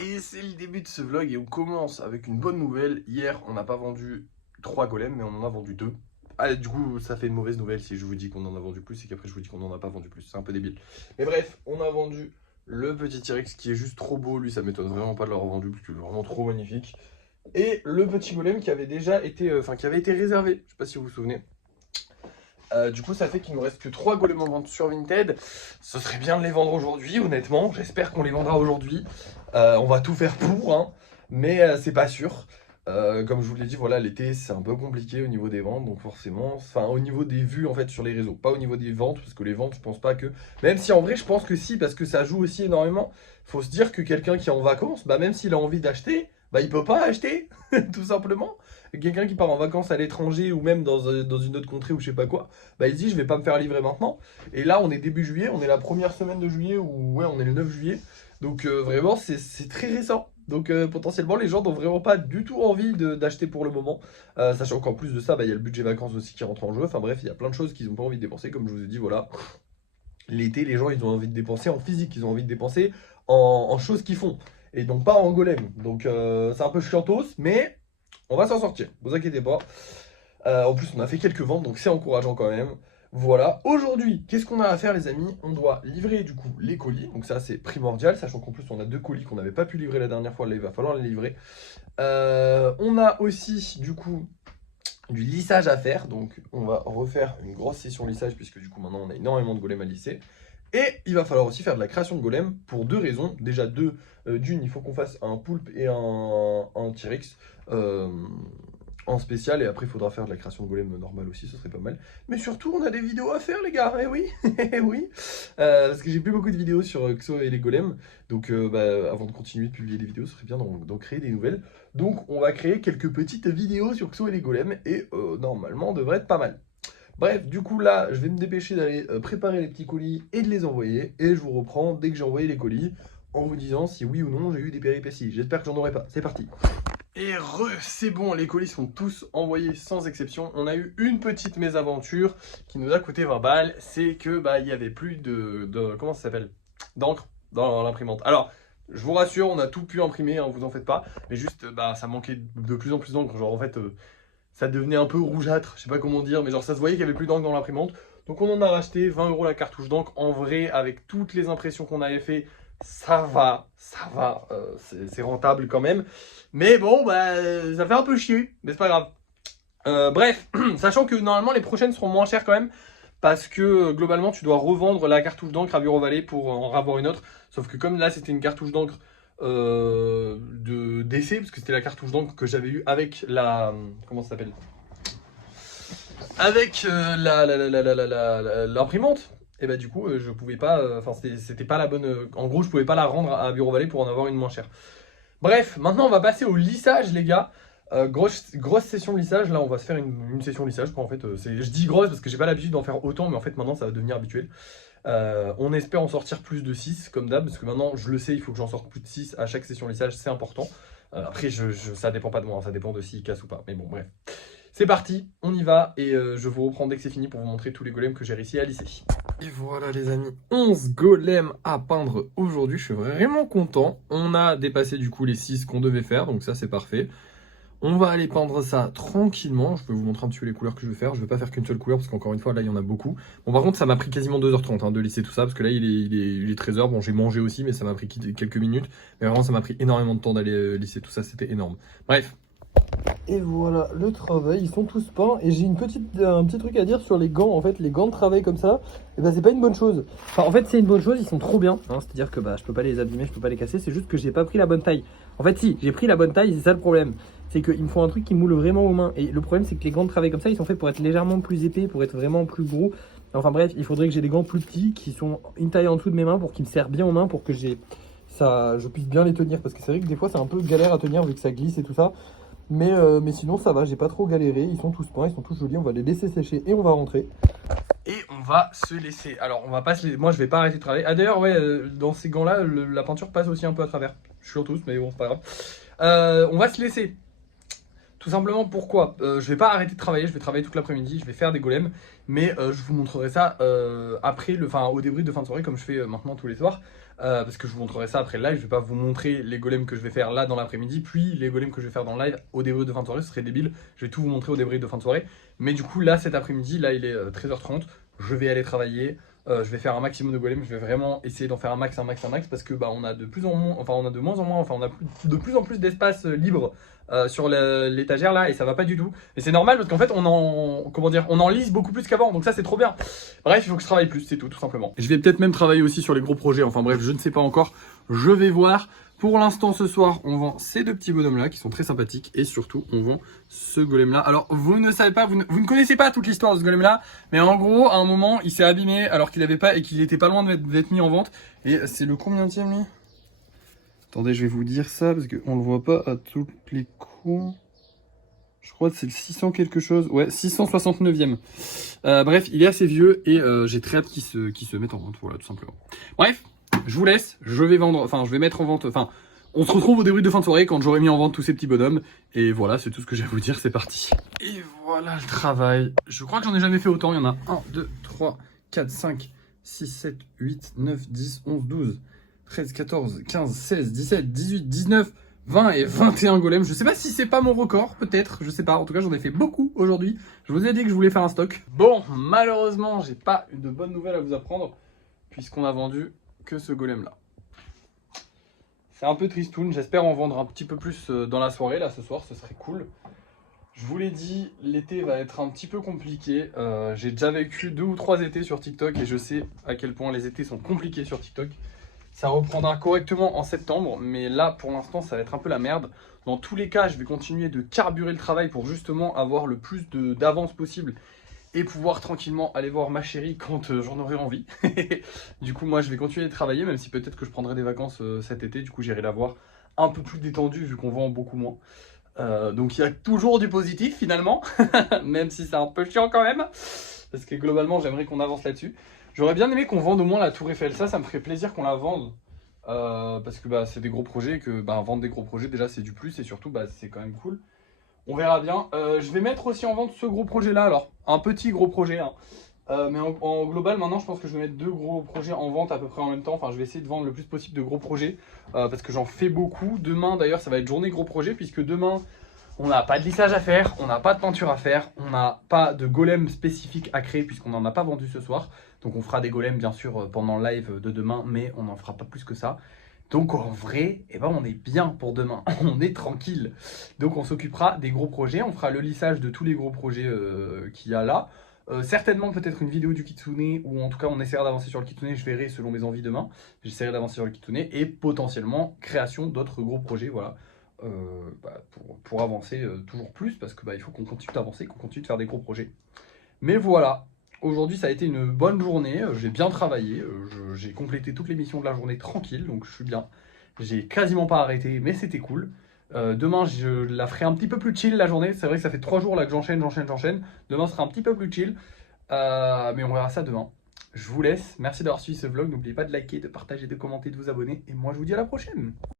Et c'est le début de ce vlog et on commence avec une bonne nouvelle. Hier, on n'a pas vendu 3 golems, mais on en a vendu 2. Ah, du coup, ça fait une mauvaise nouvelle si je vous dis qu'on en a vendu plus et qu'après je vous dis qu'on n'en a pas vendu plus. C'est un peu débile. Mais bref, on a vendu le petit T-Rex qui est juste trop beau. Lui, ça m'étonne vraiment pas de l'avoir vendu parce qu'il est vraiment trop magnifique. Et le petit golem qui avait déjà été, qui avait été réservé. Je sais pas si vous vous souvenez. Du coup, ça fait qu'il nous reste que 3 golems en vente sur Vinted. Ce serait bien de les vendre aujourd'hui, honnêtement. J'espère qu'on les vendra aujourd'hui. On va tout faire pour, hein, mais c'est pas sûr. Comme je vous l'ai dit, voilà, l'été c'est un peu compliqué au niveau des ventes, donc forcément, enfin au niveau des vues en fait sur les réseaux, pas au niveau des ventes, parce que les ventes, je pense pas que. Même si en vrai, je pense que si, parce que ça joue aussi énormément. Faut se dire que quelqu'un qui est en vacances, bah même s'il a envie d'acheter, bah il peut pas acheter, tout simplement. Quelqu'un qui part en vacances à l'étranger ou même dans une autre contrée ou je sais pas quoi, bah il se dit je vais pas me faire livrer maintenant. Et là on est début juillet, on est la première semaine de juillet ou ouais on est le 9 juillet. Donc vraiment c'est très récent. Donc potentiellement les gens n'ont vraiment pas du tout envie d'acheter pour le moment. Sachant qu'en plus de ça, bah, il y a le budget vacances aussi qui rentre en jeu. Enfin bref, il y a plein de choses qu'ils n'ont pas envie de dépenser. Comme je vous ai dit, voilà. L'été, les gens ils ont envie de dépenser en physique, ils ont envie de dépenser en choses qu'ils font. Et donc pas en golem. Donc c'est un peu chiantos, mais on va s'en sortir, vous inquiétez pas. En plus, on a fait quelques ventes, donc c'est encourageant quand même. Voilà, aujourd'hui, qu'est-ce qu'on a à faire les amis? On doit livrer du coup les colis, donc ça c'est primordial, sachant qu'en plus on a 2 colis qu'on n'avait pas pu livrer la dernière fois, là il va falloir les livrer. On a aussi du coup du lissage à faire, donc on va refaire une grosse session lissage, puisque du coup maintenant on a énormément de golems à lisser. Et il va falloir aussi faire de la création de golems pour 2 raisons. Déjà d'une, il faut qu'on fasse un poulpe et un T-Rex en spécial. Et après, il faudra faire de la création de golems normale aussi, ce serait pas mal. Mais surtout, on a des vidéos à faire, les gars. Eh oui, eh oui. Parce que j'ai plus beaucoup de vidéos sur Xo et les golems. Donc, avant de continuer de publier des vidéos, ce serait bien d'en créer des nouvelles. Donc, on va créer quelques petites vidéos sur Xo et les golems. Et normalement, on devrait être pas mal. Bref, du coup là, je vais me dépêcher d'aller préparer les petits colis et de les envoyer. Et je vous reprends dès que j'ai envoyé les colis en vous disant si oui ou non j'ai eu des péripéties. J'espère que j'en aurai pas. C'est parti. Et c'est bon, les colis sont tous envoyés sans exception. On a eu une petite mésaventure qui nous a coûté 20 balles. C'est que il y avait plus comment ça s'appelle? D'encre dans l'imprimante. Alors, je vous rassure, on a tout pu imprimer, hein, vous en faites pas. Mais juste, ça manquait de plus en plus d'encre. Genre en fait, ça devenait un peu rougeâtre, je sais pas comment dire, mais genre ça se voyait qu'il y avait plus d'encre dans l'imprimante. Donc on en a racheté 20 € la cartouche d'encre. En vrai, avec toutes les impressions qu'on avait fait, ça va, c'est rentable quand même. Mais bon, ça fait un peu chier, mais c'est pas grave. Bref, sachant que normalement les prochaines seront moins chères quand même, parce que globalement tu dois revendre la cartouche d'encre à Bureau Vallée pour en avoir une autre. Sauf que comme là c'était une cartouche d'encre de d'essai, parce que c'était la cartouche d'encre que j'avais eue avec la... Comment ça s'appelle? Avec l'imprimante. Et bah du coup je pouvais pas, enfin c'était pas la bonne, en gros je pouvais pas la rendre à Bureau Vallée pour en avoir une moins chère. Bref, maintenant on va passer au lissage les gars. Grosse session lissage, là on va se faire une session lissage quoi, en fait, je dis grosse parce que j'ai pas l'habitude d'en faire autant, mais en fait maintenant ça va devenir habituel. On espère en sortir plus de 6 comme d'hab, parce que maintenant je le sais, il faut que j'en sorte plus de 6 à chaque session lissage, c'est important. Après ça dépend pas de moi, hein, ça dépend de s'il casse ou pas, mais bon bref. C'est parti, on y va, et je vous reprends dès que c'est fini pour vous montrer tous les golems que j'ai réussi à lisser. Et voilà les amis, 11 golems à peindre aujourd'hui, je suis vraiment content. On a dépassé du coup les 6 qu'on devait faire, donc ça c'est parfait. On va aller peindre ça tranquillement. Je peux vous montrer un petit peu les couleurs que je vais faire. Je vais pas faire qu'une seule couleur parce qu'encore une fois, là, il y en a beaucoup. Bon, par contre, ça m'a pris quasiment 2h30 hein, de lisser tout ça parce que là, il est 13h. Bon, j'ai mangé aussi, mais ça m'a pris quelques minutes. Mais vraiment, ça m'a pris énormément de temps d'aller lisser tout ça. C'était énorme. Bref. Et voilà, le travail, ils sont tous peints. Et j'ai un petit truc à dire sur les gants. En fait, les gants de travail comme ça, c'est pas une bonne chose. Enfin, en fait, c'est une bonne chose, ils sont trop bien. Hein, c'est-à-dire que je peux pas les abîmer, je peux pas les casser. C'est juste que j'ai pas pris la bonne taille. En fait, si, j'ai pris la bonne taille, c'est ça le problème. C'est qu'il me faut un truc qui moule vraiment aux mains. Et le problème, c'est que les gants de travail comme ça, ils sont faits pour être légèrement plus épais, pour être vraiment plus gros. Enfin bref, il faudrait que j'ai des gants plus petits qui sont une taille en dessous de mes mains pour qu'ils me servent bien aux mains, pour que je puisse bien les tenir. Parce que c'est vrai que des fois, c'est un peu galère à tenir vu que ça glisse et tout ça. Mais sinon ça va, j'ai pas trop galéré, ils sont tous peints, ils sont tous jolis, on va les laisser sécher et on va rentrer. Et on va se laisser, alors on va pas se laisser, moi je vais pas arrêter de travailler. Ah d'ailleurs ouais, dans ces gants là, la peinture passe aussi un peu à travers. Je suis en tous, mais bon c'est pas grave. On va se laisser. Tout simplement pourquoi je vais pas arrêter de travailler, je vais travailler toute l'après-midi, je vais faire des golems, mais je vous montrerai ça après, au débrief de fin de soirée comme je fais maintenant tous les soirs. parce que je vous montrerai ça après le live. Je vais pas vous montrer les golems que je vais faire là dans l'après-midi, puis les golems que je vais faire dans le live au débrief de fin de soirée, ce serait débile. Je vais tout vous montrer au débrief de fin de soirée. Mais du coup, là, cet après-midi, là, il est 13h30, je vais aller travailler. Je vais faire un maximum de golems, je vais vraiment essayer d'en faire un max, parce que bah, on a de plus en moins, enfin on a de moins en moins, enfin on a de plus en plus d'espace libre sur l'étagère là, et ça va pas du tout. Et c'est normal parce qu'en fait on en lise beaucoup plus qu'avant, donc ça c'est trop bien. Bref, il faut que je travaille plus, c'est tout simplement. Je vais peut-être même travailler aussi sur les gros projets, enfin bref, je ne sais pas encore, je vais voir. Pour l'instant, ce soir, on vend ces deux petits bonhommes-là qui sont très sympathiques. Et surtout, on vend ce golem-là. Alors, vous ne savez pas, vous ne connaissez pas toute l'histoire de ce golem-là. Mais en gros, à un moment, il s'est abîmé alors qu'il avait pas et qu'il était pas loin d'être mis en vente. Et c'est le combienième, lui? Attendez, je vais vous dire ça parce qu'on le voit pas à tous les coups. Je crois que c'est le 600 quelque chose. Ouais, 669e. Bref, il est assez vieux et j'ai très hâte qu'il se mette en vente. Voilà, tout simplement. Bref. Je vous laisse, je vais mettre en vente, on se retrouve au débrief de fin de soirée quand j'aurai mis en vente tous ces petits bonhommes. Et voilà, c'est tout ce que j'ai à vous dire, c'est parti. Et voilà le travail. Je crois que j'en ai jamais fait autant, il y en a 1, 2, 3, 4, 5, 6, 7, 8, 9, 10, 11, 12, 13, 14, 15, 16, 17, 18, 19, 20 et 21 golems. Je sais pas si c'est pas mon record, peut-être, je sais pas. En tout cas, j'en ai fait beaucoup aujourd'hui. Je vous ai dit que je voulais faire un stock. Bon, malheureusement, j'ai pas de bonnes nouvelles à vous apprendre, puisqu'on a vendu que ce golem là. C'est un peu tristoun, j'espère en vendre un petit peu plus dans la soirée là ce soir, ce serait cool. Je vous l'ai dit, l'été va être un petit peu compliqué. J'ai déjà vécu 2 ou 3 étés sur TikTok et je sais à quel point les étés sont compliqués sur TikTok. Ça reprendra correctement en septembre, mais là pour l'instant ça va être un peu la merde. Dans tous les cas, je vais continuer de carburer le travail pour justement avoir le plus d'avance possible et pouvoir tranquillement aller voir ma chérie quand j'en aurai envie. Du coup, moi, je vais continuer de travailler, même si peut-être que je prendrai des vacances cet été. Du coup, j'irai la voir un peu plus détendue, vu qu'on vend beaucoup moins. Donc, il y a toujours du positif, finalement, même si c'est un peu chiant quand même. Parce que globalement, j'aimerais qu'on avance là-dessus. J'aurais bien aimé qu'on vende au moins la Tour Eiffel. Ça me ferait plaisir qu'on la vende. Parce que bah, c'est des gros projets, et que vendre des gros projets, déjà, c'est du plus. Et surtout, c'est quand même cool. On verra bien. Je vais mettre aussi en vente ce gros projet-là. Alors, un petit gros projet. Hein. Mais en global, maintenant, je pense que je vais mettre 2 gros projets en vente à peu près en même temps. Enfin, je vais essayer de vendre le plus possible de gros projets. Parce que j'en fais beaucoup. Demain, d'ailleurs, ça va être journée gros projet. Puisque demain, on n'a pas de lissage à faire. On n'a pas de peinture à faire. On n'a pas de golem spécifique à créer. Puisqu'on n'en a pas vendu ce soir. Donc, on fera des golems, bien sûr, pendant le live de demain. Mais on n'en fera pas plus que ça. Donc en vrai, on est bien pour demain, on est tranquille. Donc on s'occupera des gros projets, on fera le lissage de tous les gros projets qu'il y a là. Certainement peut-être une vidéo du Kitsune, ou en tout cas on essaiera d'avancer sur le Kitsune, je verrai selon mes envies demain. J'essaierai d'avancer sur le Kitsune et potentiellement création d'autres gros projets, voilà. Pour avancer toujours plus, parce que il faut qu'on continue d'avancer, qu'on continue de faire des gros projets. Mais voilà. Aujourd'hui, ça a été une bonne journée, j'ai bien travaillé, j'ai complété toutes les missions de la journée tranquille, donc je suis bien. J'ai quasiment pas arrêté, mais c'était cool. Demain, je la ferai un petit peu plus chill la journée. C'est vrai que ça fait 3 jours là que j'enchaîne. Demain sera un petit peu plus chill, mais on verra ça demain. Je vous laisse, merci d'avoir suivi ce vlog. N'oubliez pas de liker, de partager, de commenter, de vous abonner. Et moi, je vous dis à la prochaine.